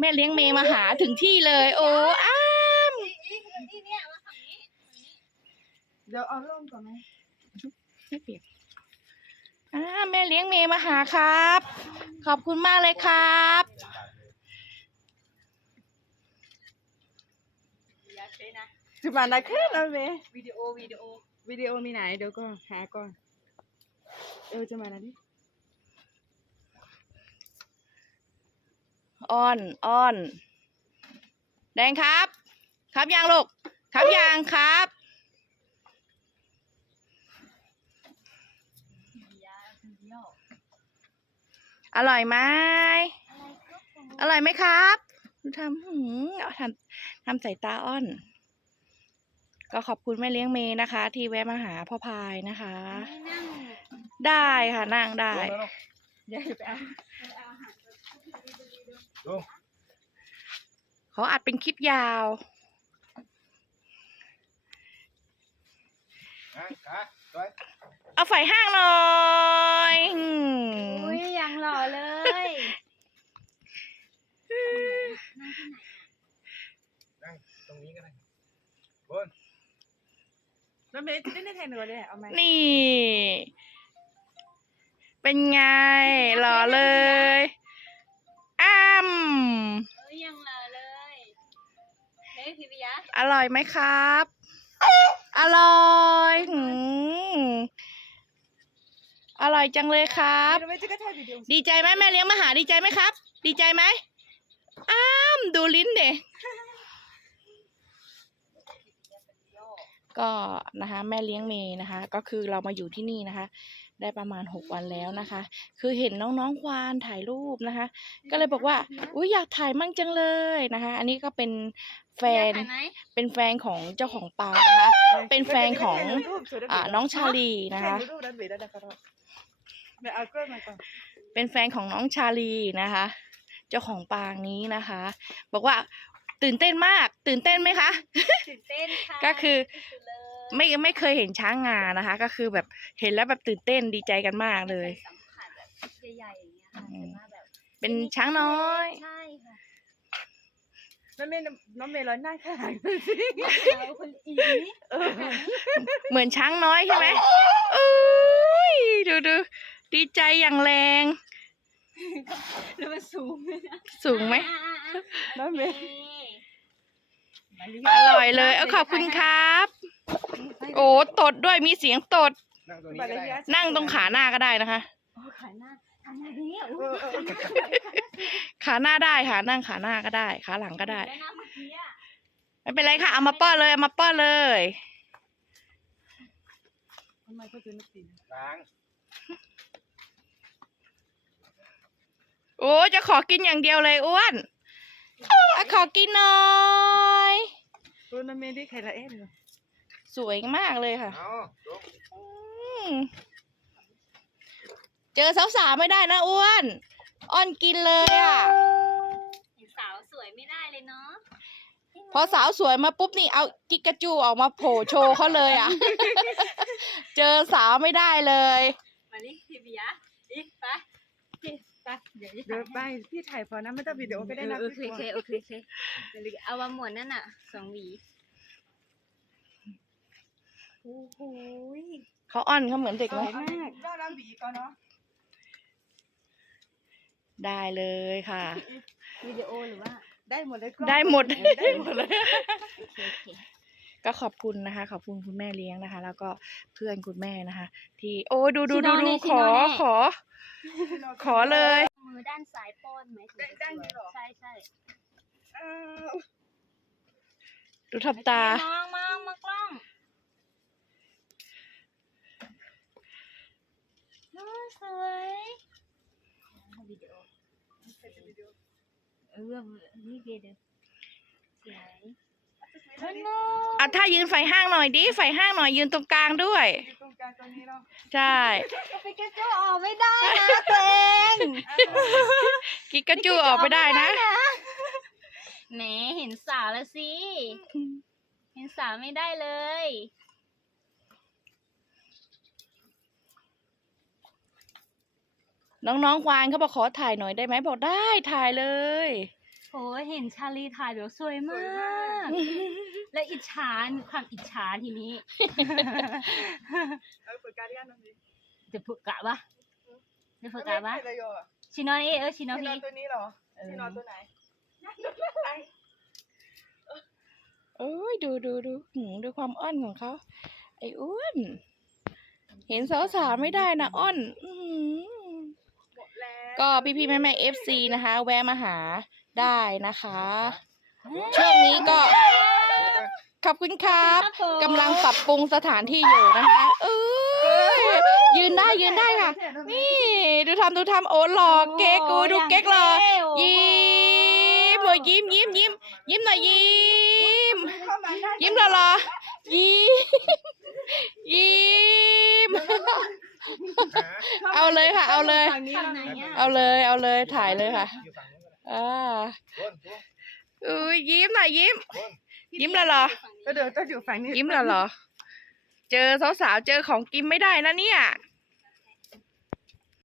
แม่เลี้ยงเมย์มาหาถึงที่เลย โอ้อ้ามนี่เนี่ยมาฝั่งนี้เดี๋ยวเอาร่มก่อนไหมไม่เปียกอ่าแม่เลี้ยงเมย์มาหาครับ ขอบคุณมากเลยครับอยากใช้นะคือมาได้แค่นั้นเมวิดีโอวิดีโอวิดีโอมีไหนเดี๋ยวก็หาก่อน เออจะมาแล้วดิ อ้อนอ้อน แดงครับ ครับยังลูก ครับยังครับยาเดียวอร่อยไหมอะไรก็อร่อยไหมครับดูทำหืมเอาทำทำใส่ตาอ้อน ก็ขอบคุณแม่เลี้ยงเมย์นะคะ ที่แวะมาหาพ่อพายนะคะนั่งได้ค่ะนั่งได้ เดี๋ยวไปเอา เขาอัดเป็นคลิปยาวเอาไฟห้างหน่อยอืมอุ้ยยังหล่อเลยนั่งที่ไหนตรงนี้ก็ได้บนแล้วเมย์จะได้แทนหนูเลยเอาไหมนี่ เป็นไง หล่อเลย อ้ำเอ้ยยังหล่อเลยเฮ้ยพี่ปิยะอร่อยไหมครับ อร่อยหืมอร่อยจังเลยครับเดี๋ยวเมย์จะก็ถ่ายวิดีโอดีใจไหมแม่เลี้ยงมาหาดีใจไหมครับ ดีใจไหมอ้ามดูลิ้นเด็ก็นะคะ แม่เลี้ยงเมย์นะคะ ก็คือเรามาอยู่ที่นี่นะคะ ได้ประมาณหกวันแล้วนะคะ คือเห็นน้องๆควานถ่ายรูปนะคะ ก็เลยบอกว่าอุ้ยอยากถ่ายมั่งจังเลยนะคะ อันนี้ก็เป็นแฟนถ่ายไหมเป็นแฟนของเจ้าของปานะคะ เป็นแฟนของอ่าน้องชาลีนะคะถ่ายรูปนั้นเบได้นะครับเดี๋ยวเอากล้วยมาก่อนเป็นแฟนของน้องชาลีนะคะ เจ้าของปางนี้นะคะ บอกว่าตื่นเต้นมาก ตื่นเต้นไหมคะ ตื่นเต้นค่ะ ก็คือสุดๆเลย ไม่ไม่เคยเห็นช้างงานะคะ ก็คือแบบเห็นแล้วแบบตื่นเต้นดีใจกันมากเลย สัมผัสแบบใหญ่ๆอย่างเงี้ยค่ะอืม แต่ว่าแบบเป็นช้างน้อย ใช่ค่ะแล้วเมย์น้องเมย์ร้อยหน้าข้างหลังสิเราคนอีเออเหมือนช้างน้อยใช่ไหมอุ้ยดูดูดีใจอย่างแรง แล้วมันสูงเลยนะสูงไหมอะอะน้องเมอะย์นี่ อร่อยเลยเอาขอบคุณครับ โอ้ตดด้วยมีเสียงตด นั่งตรงนี้ก็ได้นั่งตรงขาหน้าก็ได้นะคะ โอ้ขาหน้าขาหน้าดีอะเออุ้ยอเออขาหน้าได้ค่ะนั่งขาหน้าก็ได้ ขาหลังก็ได้ แล้วนะเมื่อกี้อะไม่เป็นไรค่ะเอามาป้อนเลยเอามาป้อนเลย ทำไมเขาจะนึกตีนล้าง โอ้จะขอกินอย่างเดียวเลยอ้วนอะขอกินหน่อย ตัวน้องเมย์ได้ใครละเอ๊ะเลยสวยมากเลยค่ะ เอาจบอืมเจอสาวๆไม่ได้นะอ้วน อ้อนกินเลยอะ เห็นสาวสวยไม่ได้เลยเนาะพอสาวสวยมาปุ๊บนี่เอากิกาจูออกมาโผล่โชว์เขาเลยอะ เจอสาวไม่ได้เลย มาลิพี่ปิยะอีกไปพี่ ไปเดี๋ยวจะเดี๋ยวไปพี่ถ่ายพอนะไม่ต้องวิดีโอก็ได้นะโอเคพี่โอเคโอเคโอเคเอามาหมวนนั่นน่ะสองหวีโอ้โหเขาอ้อนเขาเหมือนเด็กสไหมวยมากก็น้ำบีก่อนเนาะได้เลยค่ะวิดีโอหรือว่า ได้หมดเลยกล้องได้หมดได้หมดเลยโอเคโอเค ก็ขอบคุณนะคะ ขอบคุณคุณแม่เลี้ยงนะคะ แล้วก็เพื่อนคุณแม่นะคะ ที่โอ้ดูดูดูดูขอขอ ขอเลย มือด้านซ้ายป้อนไหมถึงจะสวยใช่ใช่เออดูทับตา มองมองมากล้องโอ้ยสวยวิดีโอเออนี่วิดีโอสวยฮัลโหล อะถ้ายืนไฟห้างหน่อยดิไฟห้างหน่อยยืนตรงกลางด้วยอยู่ตรงกลางตรงนี้เนาะใช่ไปกระโจออกไม่ได้นะตัวเองกิกาจูออกไปได้นะ แหมเห็นสาวแล้วสิ เห็นสาวไม่ได้เลย น้องๆควานเขาบอกขอถ่ายหน่อยได้ไหมบอกได้ถ่ายเลย โหเห็นชาลีถ่ายแบบสวยมาก และอิจฉามีความอิจฉาทีนี้ เออเปิดการ์ดกันหน่อยสิจะฝึกกะปะจะฝึกกะปะไม่เลยโยอะชินอนเอเออชินอนที่นพีอนตัวนี้เหรอเออที่นอนตัวไหนเอ้ยดูดูดูหืมดูความอ้อนของเขา ไอ้อ้วนเห็นสาวๆไม่ได้นะอ้อนอื้อหือหมดแล้วก็พี่พี่ๆแม่แม่เอฟซีนะคะ แวะมาหา ได้นะคะ ช่วงนี้ก็ ขอบคุณครับกำลังปรับปรุงสถานที่อยู่นะคะเอ้ยยืนได้ยืนได้ค่ะ นี่ดูทำดูทำโอ้หล่อเก๊กกูดูเก๊กหล่อยิ้มโอ้ยยิ้มยิ้มยิ้มยิ้มหน่อยยิ้มเข้ามาได้ยิ้มหล่อๆยิ้มยิ้ม เอาเลยค่ะ เอาเลยฝั่งนี้ฝั่งไหนอะเอาเลยเอาเลยถ่ายเลยค่ะ อยู่ฝั่งนู้นก็ได้ อ่าบนบนอุ้ยยิ้มหน่อยยิ้มบนยิ้มหล่อก็เดี๋ยวต้องอยู่ฝั่งนี้ๆยิ้มหล่อๆเจอสาวๆเจอของกินไม่ได้นะเนี่ย